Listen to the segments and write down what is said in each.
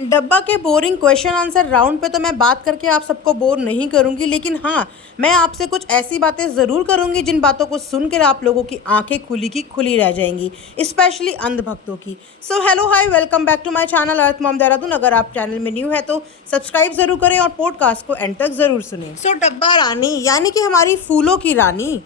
डब्बा के boring question answer round पे तो मैं बात करके आप सबको बोर नहीं करूंगी, लेकिन हाँ, मैं आपसे कुछ ऐसी बातें ज़रूर करूंगी जिन बातों को सुनकर आप लोगों की आंखें खुली की खुली रह जाएंगी, स्पेशली अंधभक्तों की। So hello hi, welcome back to my channel earth mom Dehradun. अगर आप चैनल में न्यू है तो सब्सक्राइब ज़रूर करें और पॉडकास्ट को एंड तक ज़रूर सुनें। सो डब्बा रानी यानी कि हमारी फूलों की रानी,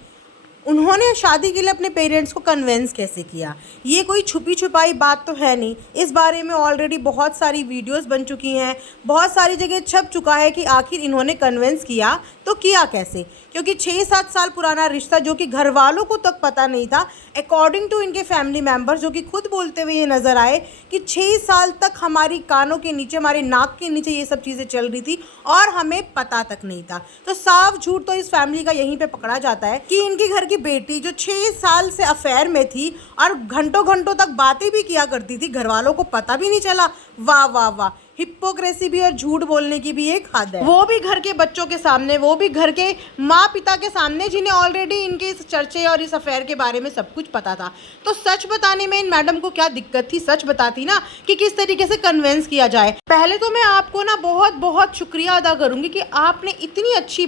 उन्होंने शादी के लिए अपने पेरेंट्स को कन्वेंस कैसे किया, ये कोई छुपी छुपाई बात तो है नहीं। इस बारे में ऑलरेडी बहुत सारी वीडियोस बन चुकी हैं, बहुत सारी जगह छप चुका है कि आखिर इन्होंने कन्वेंस किया तो किया कैसे। क्योंकि 6-7 साल पुराना रिश्ता जो कि घर वालों को तक पता नहीं था, अकॉर्डिंग टू इनके फैमिली मेम्बर्स जो कि खुद बोलते हुए ये नज़र आए कि 6 साल तक हमारी कानों के नीचे, हमारे नाक के नीचे ये सब चीज़ें चल रही थी और हमें पता तक नहीं था। तो साफ झूठ तो इस फैमिली का यहीं पे पकड़ा जाता है कि इनके घर की बेटी जो 6 साल से अफेयर में थी और घंटों घंटों तक बातें भी किया करती थी, घर वालों को पता भी नहीं चला। वाह वाह वाह, हिप्पोक्रेसी भी और झूठ बोलने की भी एक हद है, वो भी घर के बच्चों के सामने, वो भी घर के माँ पिता के सामने जिन्हें ऑलरेडी इनके इस चर्चे और इस अफेयर के बारे में सब कुछ पता था। तो सच बताने में इन मैडम को क्या दिक्कत थी, सच बताती ना कि किस तरीके से कन्विंस किया जाए। पहले तो मैं आपको ना बहुत बहुत शुक्रिया अदा करूंगी कि आपने इतनी अच्छी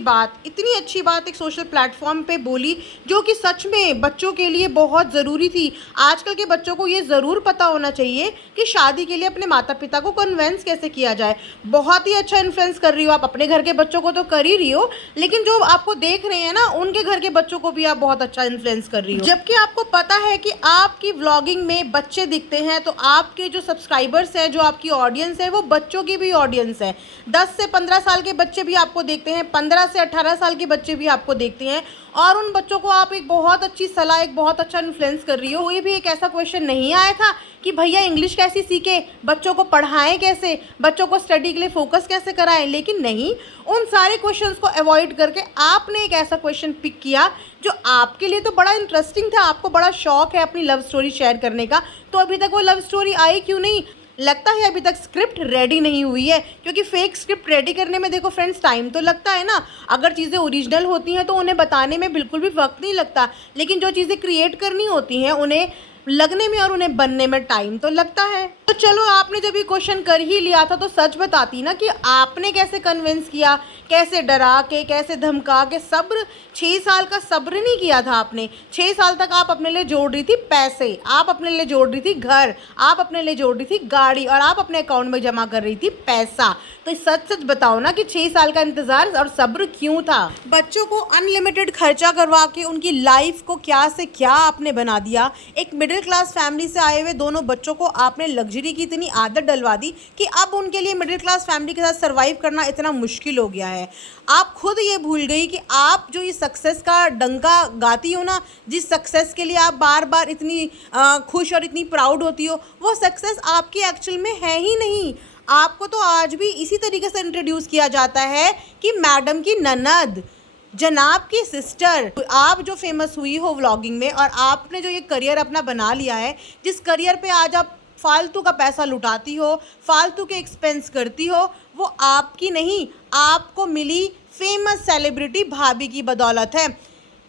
बात एक सोशल प्लेटफॉर्म पे बोली जो कि सच में बच्चों के लिए बहुत ज़रूरी थी। आजकल के बच्चों को ये ज़रूर पता होना चाहिए कि शादी के लिए अपने माता पिता को कन्विंस कैसे किया जाए। बहुत ही अच्छा इन्फ्लुएंस कर रही हो आप, अपने घर के बच्चों को तो कर ही रही हो, लेकिन जो आपको देख रहे हैं ना उनके घर के बच्चों को भी आप बहुत अच्छा इन्फ्लुएंस कर रही हो। जबकि आपको पता है कि आपकी व्लॉगिंग में बच्चे दिखते हैं, तो आपके जो सब्सक्राइबर्स हैं, जो आपकी ऑडियंस है, वो बच्चों की भी ऑडियंस है। 10 से 15 साल के बच्चे भी आपको देखते हैं, 15 से 18 साल के बच्चे भी आपको देखते हैं, और उन बच्चों को आप एक बहुत अच्छी सलाह, एक बहुत अच्छा इन्फ्लुएंस कर रही हो। कोई भी एक ऐसा क्वेश्चन नहीं आया था कि भैया इंग्लिश कैसी सीखे, बच्चों को पढ़ाएं कैसे, बच्चों को स्टडी के लिए फोकस कैसे कराएं, लेकिन नहीं, उन सारे क्वेश्चंस को अवॉइड करके आपने एक ऐसा क्वेश्चन पिक किया जो आपके लिए तो बड़ा इंटरेस्टिंग था, आपको बड़ा शौक है अपनी लव स्टोरी शेयर करने का। तो अभी तक वो लव स्टोरी आई क्यों नहीं? लगता है अभी तक स्क्रिप्ट रेडी नहीं हुई है, क्योंकि फेक स्क्रिप्ट रेडी करने में देखो फ्रेंड्स टाइम तो लगता है ना। अगर चीज़ें ओरिजिनल होती हैं तो उन्हें बताने में बिल्कुल भी वक्त नहीं लगता, लेकिन जो चीज़ें क्रिएट करनी होती हैं उन्हें लगने में और उन्हें बनने में टाइम तो लगता है। तो चलो, आपने जब ये क्वेश्चन कर ही लिया था तो सच बताती ना कि आपने कैसे कन्विंस किया, कैसे डरा के, कैसे धमका के। सब्र, 6 साल का सब्र नहीं किया था आपने। 6 साल तक आप अपने लिए जोड़ रही थी पैसे, आप अपने लिए जोड़ रही थी घर, आप अपने लिए जोड़ रही थी गाड़ी, और आप अपने अकाउंट में जमा कर रही थी पैसा। तो सच सच बताओ ना कि 6 साल का इंतजार और सब्र क्यों था? बच्चों को अनलिमिटेड खर्चा करवा के उनकी लाइफ को क्या से क्या आपने बना दिया। एक मिडिल क्लास फैमिली से आए हुए दोनों बच्चों को आपने लग्जरी की इतनी आदत डलवा दी कि अब उनके लिए मिडिल क्लास फैमिली के साथ सर्वाइव करना इतना मुश्किल हो गया है। आप खुद ये भूल गई कि आप जो इस सक्सेस का डंका गाती हो ना, जिस सक्सेस के लिए आप बार बार इतनी खुश और इतनी प्राउड होती हो, वो सक्सेस आपकी एक्चुअल में है ही नहीं। आपको तो आज भी इसी तरीके से इंट्रोड्यूस किया जाता है कि मैडम की ननद, जनाब की सिस्टर। आप जो फेमस हुई हो व्लॉगिंग में, और आपने जो ये करियर अपना बना लिया है, जिस करियर पे आज आप फालतू का पैसा लुटाती हो, फालतू के एक्सपेंस करती हो, वो आपकी नहीं, आपको मिली फेमस सेलिब्रिटी भाभी की बदौलत है।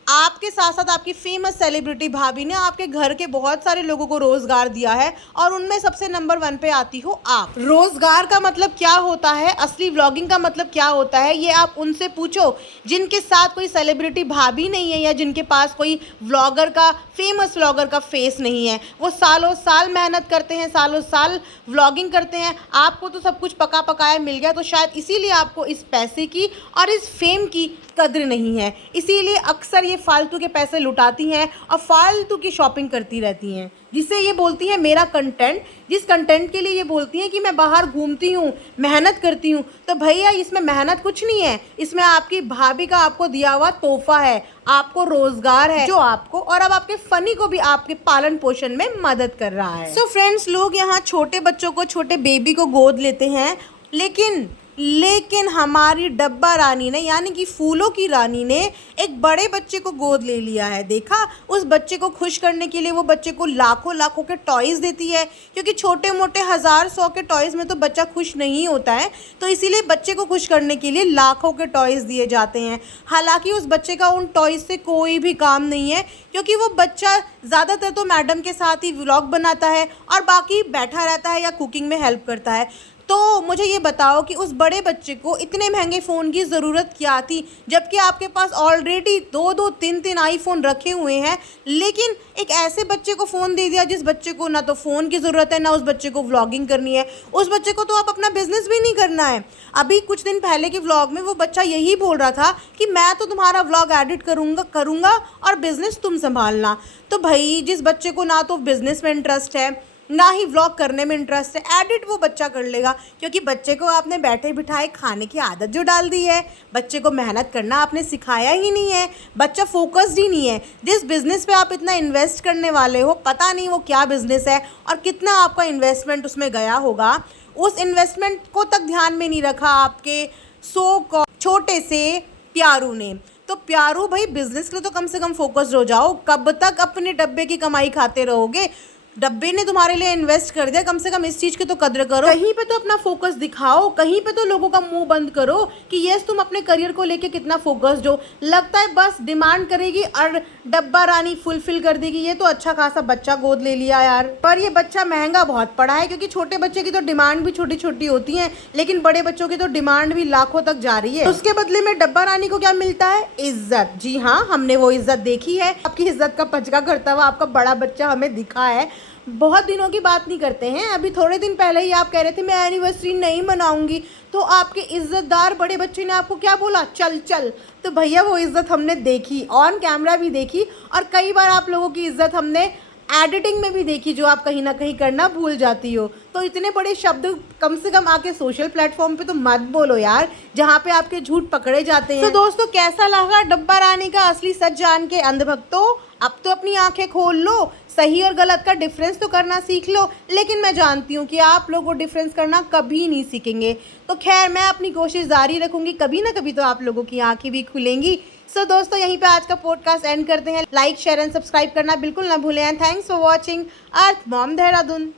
आपके साथ साथ आपकी फेमस सेलिब्रिटी भाभी ने आपके घर के बहुत सारे लोगों को रोज़गार दिया है, और उनमें सबसे नंबर 1 पे आती हो आप। रोज़गार का मतलब क्या होता है, असली व्लॉगिंग का मतलब क्या होता है, ये आप उनसे पूछो जिनके साथ कोई सेलिब्रिटी भाभी नहीं है, या जिनके पास कोई व्लॉगर का, फेमस व्लॉगर का फेस नहीं है। वो सालों साल मेहनत करते हैं, सालों साल व्लॉगिंग करते हैं। आपको तो सब कुछ पका पकाया मिल गया, तो शायद इसीलिए आपको इस पैसे की और इस फेम की कद्र नहीं है। इसीलिए अक्सर ये फालतू के पैसे लुटाती हैं और फालतू की शॉपिंग करती रहती हैं, जिसे ये बोलती हैं मेरा कंटेंट। जिस कंटेंट के लिए ये बोलती हैं कि मैं बाहर घूमती हूँ, मेहनत करती हूँ, तो भैया इसमें मेहनत कुछ नहीं है, इसमें आपकी भाभी का आपको दिया हुआ तोहफा है, आपको रोजगार है जो आपको और अब आपके फनी को भी आपके पालन पोषण में मदद कर रहा है। सो फ्रेंड्स, लोग यहाँ छोटे बच्चों को, छोटे बेबी को गोद लेते हैं, लेकिन हमारी डब्बा रानी ने, यानी कि फूलों की रानी ने, एक बड़े बच्चे को गोद ले लिया है। देखा, उस बच्चे को खुश करने के लिए वो बच्चे को लाखों लाखों के टॉयज़ देती है, क्योंकि छोटे मोटे 1000-100 के टॉयज़ में तो बच्चा खुश नहीं होता है, तो इसीलिए बच्चे को खुश करने के लिए लाखों के टॉयज़ दिए जाते हैं। हालांकि उस बच्चे का उन टॉयज़ से कोई भी काम नहीं है, क्योंकि वो बच्चा ज़्यादातर तो मैडम के साथ ही व्लॉग बनाता है और बाकी बैठा रहता है या कुकिंग में हेल्प करता है। तो तो मुझे ये बताओ कि उस बड़े बच्चे को इतने महंगे फ़ोन की ज़रूरत क्या थी, जबकि आपके पास ऑलरेडी 2-2 3-3 आईफ़ोन रखे हुए हैं, लेकिन एक ऐसे बच्चे को फ़ोन दे दिया जिस बच्चे को ना तो फ़ोन की ज़रूरत है, ना उस बच्चे को व्लॉगिंग करनी है, उस बच्चे को तो आप अपना बिज़नेस भी नहीं करना है। अभी कुछ दिन पहले के व्लॉग में वो बच्चा यही बोल रहा था कि मैं तो तुम्हारा व्लॉग एडिट करूँगा और बिज़नेस तुम संभालना। तो भाई जिस बच्चे को ना तो बिज़नेस में इंटरेस्ट है, ना ही व्लॉग करने में इंटरेस्ट है, एडिट वो बच्चा कर लेगा, क्योंकि बच्चे को आपने बैठे बिठाए खाने की आदत जो डाल दी है, बच्चे को मेहनत करना आपने सिखाया ही नहीं है, बच्चा फोकस्ड ही नहीं है। जिस बिज़नेस पे आप इतना इन्वेस्ट करने वाले हो, पता नहीं वो क्या बिज़नेस है और कितना आपका इन्वेस्टमेंट उसमें गया होगा, उस इन्वेस्टमेंट को तक ध्यान में नहीं रखा आपके छोटे से प्यारू ने। तो प्यारू भाई, बिजनेस के लिए तो कम से कम फोकस्ड हो जाओ। कब तक अपने डब्बे की कमाई खाते रहोगे? डब्बे ने तुम्हारे लिए इन्वेस्ट कर दिया, कम से कम इस चीज़ की तो कद्र करो। कहीं पे तो अपना फोकस दिखाओ, कहीं पे तो लोगों का मुंह बंद करो कि यस तुम अपने करियर को लेके कितना फोकस्ड हो। लगता है बस डिमांड करेगी और डब्बा रानी फुलफिल कर देगी। ये तो अच्छा खासा बच्चा गोद ले लिया यार, पर ये बच्चा महंगा बहुत पड़ा है, क्योंकि छोटे बच्चे की तो डिमांड भी छोटी छोटी होती है, लेकिन बड़े बच्चों की तो डिमांड भी लाखों तक जा रही है। तो उसके बदले में डब्बा रानी को क्या मिलता है? इज्जत। जी हाँ, हमने वो इज्जत देखी है। आपकी इज्जत का पचका करता हुआ आपका बड़ा बच्चा हमें दिखा है। बहुत दिनों की बात नहीं करते हैं, अभी थोड़े दिन पहले ही आप कह रहे थे मैं एनिवर्सरी नहीं मनाऊंगी, तो आपके इज्जतदार बड़े बच्चे ने आपको क्या बोला? चल चल। तो भैया वो इज्जत हमने देखी, ऑन कैमरा भी देखी, और कई बार आप लोगों की इज्जत हमने एडिटिंग में भी देखी, जो आप कहीं ना कहीं करना भूल जाती हो। तो इतने बड़े शब्द कम से कम आके सोशल प्लेटफॉर्म पे तो मत बोलो यार, जहाँ पे आपके झूठ पकड़े जाते हैं। तो दोस्तों, कैसा लगा डब्बा रानी का असली सच जान के अंधभक्तों? अब तो अपनी आंखें खोल लो, सही और गलत का डिफरेंस तो करना सीख लो। लेकिन मैं जानती हूँ कि आप लोग वो डिफरेंस करना कभी नहीं सीखेंगे। तो खैर, मैं अपनी कोशिश जारी रखूँगी, कभी ना कभी तो आप लोगों की आंखें भी खुलेंगी। सो दोस्तों, यहीं पे आज का पॉडकास्ट एंड करते हैं। लाइक, शेयर एंड सब्सक्राइब करना बिल्कुल ना भूलें। And thanks for watching earth mom Dehradun.